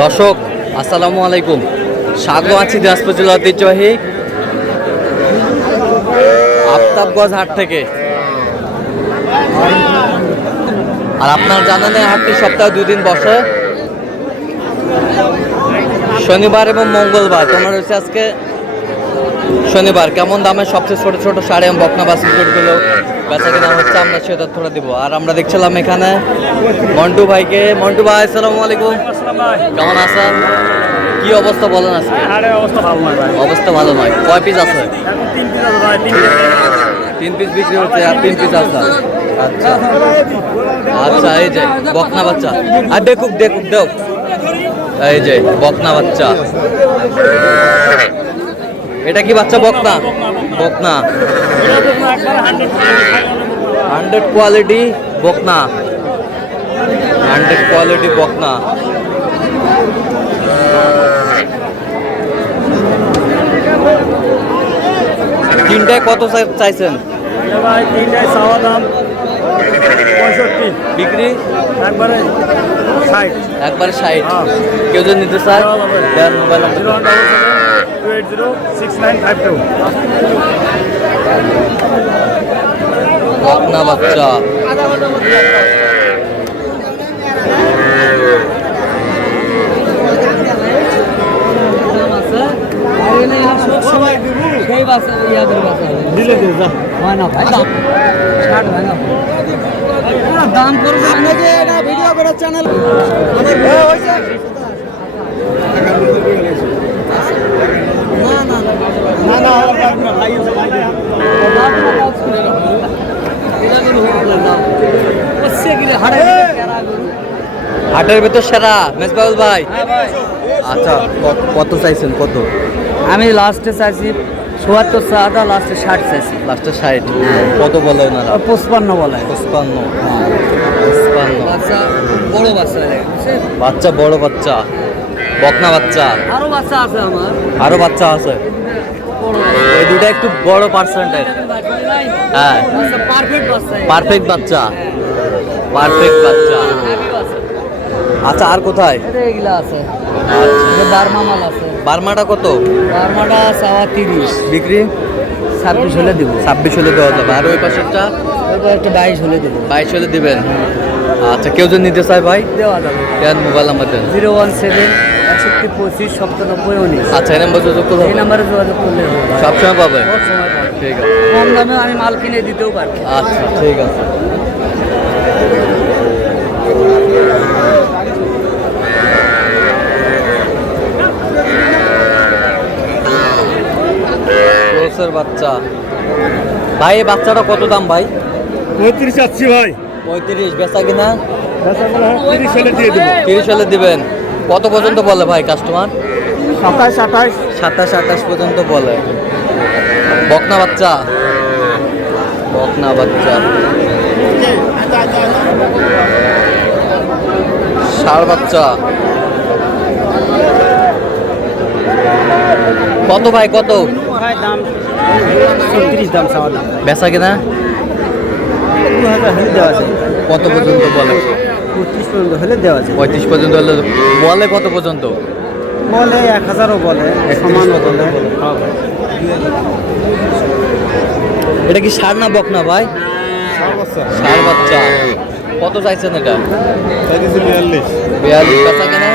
দর্শক আসসালামু আলাইকুম, স্বাগত আছি দিনাজপুর জেলার ঐতিহ্যবাহী আফতাবগঞ্জ হাট থেকে। আর আপনারা জানেন এই হাটটি সপ্তাহে 2 দিন বসে, শনিবার এবং মঙ্গলবার। তোমার হচ্ছে আজকে শনিবার। কেমন দামে সবচেয়ে ছোট ছোট শাড়ি এবং বকনা বাস্কেটগুলো বেচা কেনা হচ্ছে আমরা সে তথ্যটা দিব। আর আমরা দেখছিলাম এখানে মন্টু ভাইকে। মন্টু ভাই আসসালামু আলাইকুম, কেমন আছেন? কি অবস্থা বলেন আজকে? অবস্থা ভালো নয়। কয় পিস আছে? 3 পিস বিক্রি হচ্ছে আর 3 পিস আছে। আচ্ছা আচ্ছা, এই যে বকনা বাচ্চা। আর দেখুক দেখুক দেখ, এই যে বকনা বাচ্চা। এটা কি বাচ্চা? বকনা বকনা 100 কোয়ালিটি বকনা, 100 কোয়ালিটি বকনা। তিনটায় কত চাইছেন? তিনটায় চাওয়া দাম 65, বিক্রি একবারে 60। একবারে 60। কেউ যদি নিতে চায় দেন মোবাইল নম্বর 01702806952। বকনা বাচ্চা। দাম করবো ভিডিও করে চ্যানেল হাটের ভিতর সেরা মেজবাউল ভাই। আচ্ছা কত চাইছেন? কত? আমি লাস্টে চাইছি ৭৪ চাটা, লাস্টে 60 চাইছি। লাস্টে 60। কত বলে ওনারা? 55 বলে। 55। বাচ্চা বড় বাচ্চা, বাচ্চা বড় বাচ্চা, বকনা বাচ্চা। আরো বাচ্চা আছে আমার, আরো বাচ্চা আছে। এই দুটো একটু বড় পার্সেন্টেজ। হ্যাঁ পারফেক্ট বাচ্চা, পারফেক্ট বাচ্চা, পারফেক্ট বাচ্চা। আচ্ছা আর কোথায়? এগুলা আছে। আচ্ছা বার্মা মাল আছে। বার্মাটা কত? বার্মাটা 30, বিক্রি 26 হলে দিব। 26 হলে দেওয়া যাবে। আর ওই পাশেরটা একটু 22 হলে দিব। 22 হলে দিবেন। আচ্ছা কেউ যদি নিতে চায় ভাই দেওয়া যাবে। দেন মোবাইল নাম্বার দেন। 017 61 25 97 19। আচ্ছা এই নাম্বার যোগাযোগ করলে এই নাম্বারে যোগাযোগ করলে হবে। সবসময় পাবে। সব সময় পাবে। ঠিক আছে, কম দামে আমি মাল কিনে দিতেও পারি। আচ্ছা ঠিক আছে। ক্রসের বাচ্চা। ভাই এই বাচ্চাটা কত দাম ভাই? 35 চাচ্ছি ভাই। 35 বেচা কিনা? 30 হলে দিয়ে দেব। 30 হলে দিবেন। কত পর্যন্ত বলে ভাই কাস্টমার? 27 28। 27 28 পর্যন্ত বলে। বকনা বাচ্চা, বকনা বাচ্চা। ষাঁড় বাচ্চা। কত ভাই কত? দাম 36 দাম চাওয়া দাম। বেচা কিনা 2000 হলে দেওয়া আছে। কত পর্যন্ত বলে? 35 পর্যন্ত হলে দেওয়া আছে। 35 পর্যন্ত হলে বলে। কত পর্যন্ত বলে? 1000ও বলে, 31 সমানও বলে। এটা কি ষাঁড় না বকনা ভাই? ষাঁড় বাচ্চা। কত চাইছেন এটা? 42। 42। বেচা কিনা?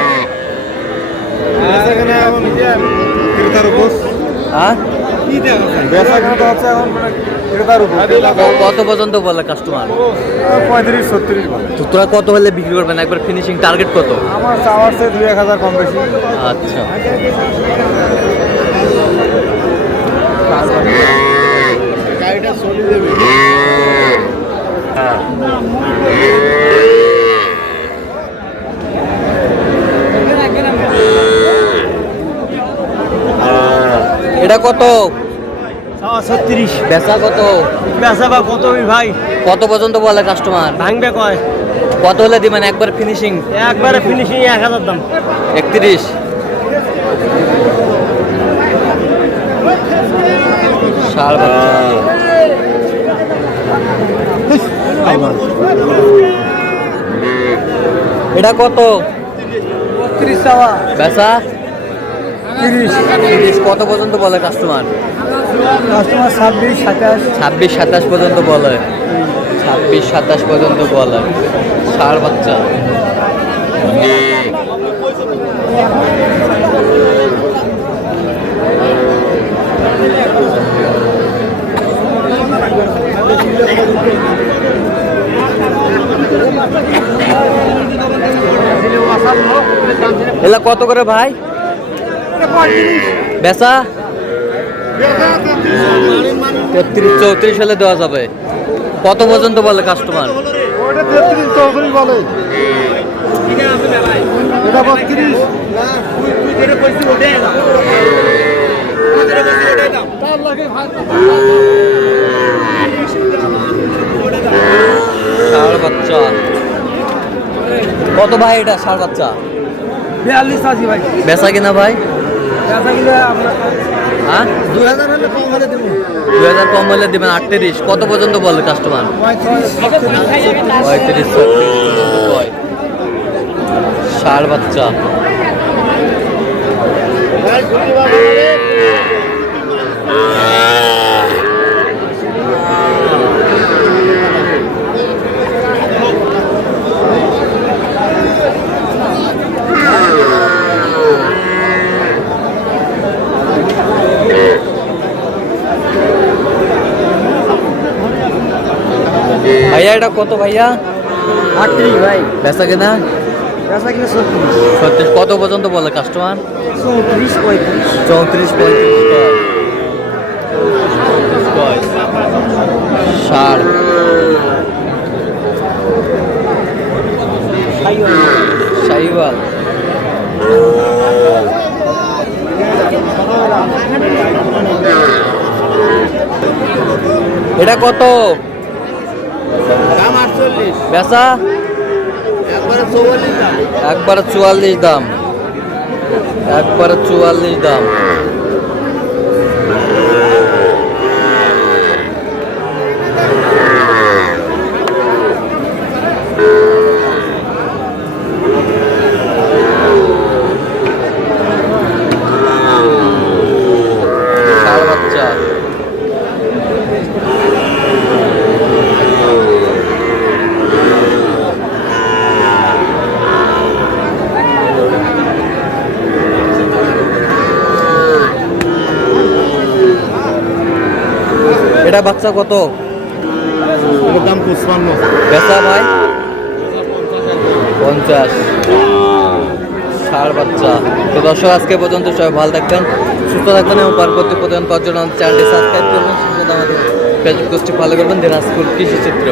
হ্যাঁ কত পর্যন্ত বলে কাস্টমার? 35 36 বলে। তো তোরা কত হলে বিক্রি করবেন? একবার ফিনিশিং টার্গেট কত? আমার চাওয়ার চেয়ে 2-1000 কম বেশি। আচ্ছা গাড়িটা চলে যাবে। এটা কত? 36। বেচা কত? বেচা বা কত ভাই? কত পর্যন্ত বলে কাস্টমার? ভাঙবে কয়? কত হলে দিবেন একবার ফিনিশিং? একবারে ফিনিশিং 1000 দাম। 31। ষাঁড় বাচ্চা। এটা কত? 32 চাওয়া বেচা 30 30 কত পর্যন্ত বলে কাস্টমার? কাস্টমার 26 27 26 27 পর্যন্ত বলে, 26 27 পর্যন্ত বলে। ষাঁড় বাচ্চা এলা কত করে ভাই বেচা? 33 34 হলে দেওয়া যাবে। কত পর্যন্ত বলে কাস্টমার? ওটা 33 34 বলে এটা 32 ষাঁড় বাচ্চা কত ভাই? এটা ষাঁড় বাচ্চা 42 80 ভাই বেচা কিনা ভাই? বেচা কিনা আপনার হ্যাঁ 2000 হলে কম হলে দেব 2000 কম হলে দেবেন। 38 কত পর্যন্ত বলে কাস্টমার? 35 36 পর্যন্ত কয়। ষাঁড় বাচ্চা ভাইয়া এটা কত ভাইয়া? 38 ভাই বেচা কিনা? বেচা কিনা 36 36 কত পর্যন্ত বলে কাস্টমার? 34 35 34 35 কয়। ষাঁড় শাহিওয়াল এটা কত দাম 48 বেচা? একবারে 44 দাম একবারে 44 দাম, একবারে 44 দাম। ষাঁড় বাচ্চা এটা বাচ্চা কত? এর দাম 55 বেচা ভাই? 50 ষাঁড় বাচ্চা। তো দর্শক আজকে পর্যন্ত সবাই ভালো থাকবেন, সুস্থ থাকবেন এবং পরবর্তী প্রতিদিন পাওয়ার জন্য চ্যানেলটি সাবস্ক্রাইব করবেন। আমাদের ফেসবুক পেজটি ফলো করবেন দিনাজপুর কৃষি চিত্র।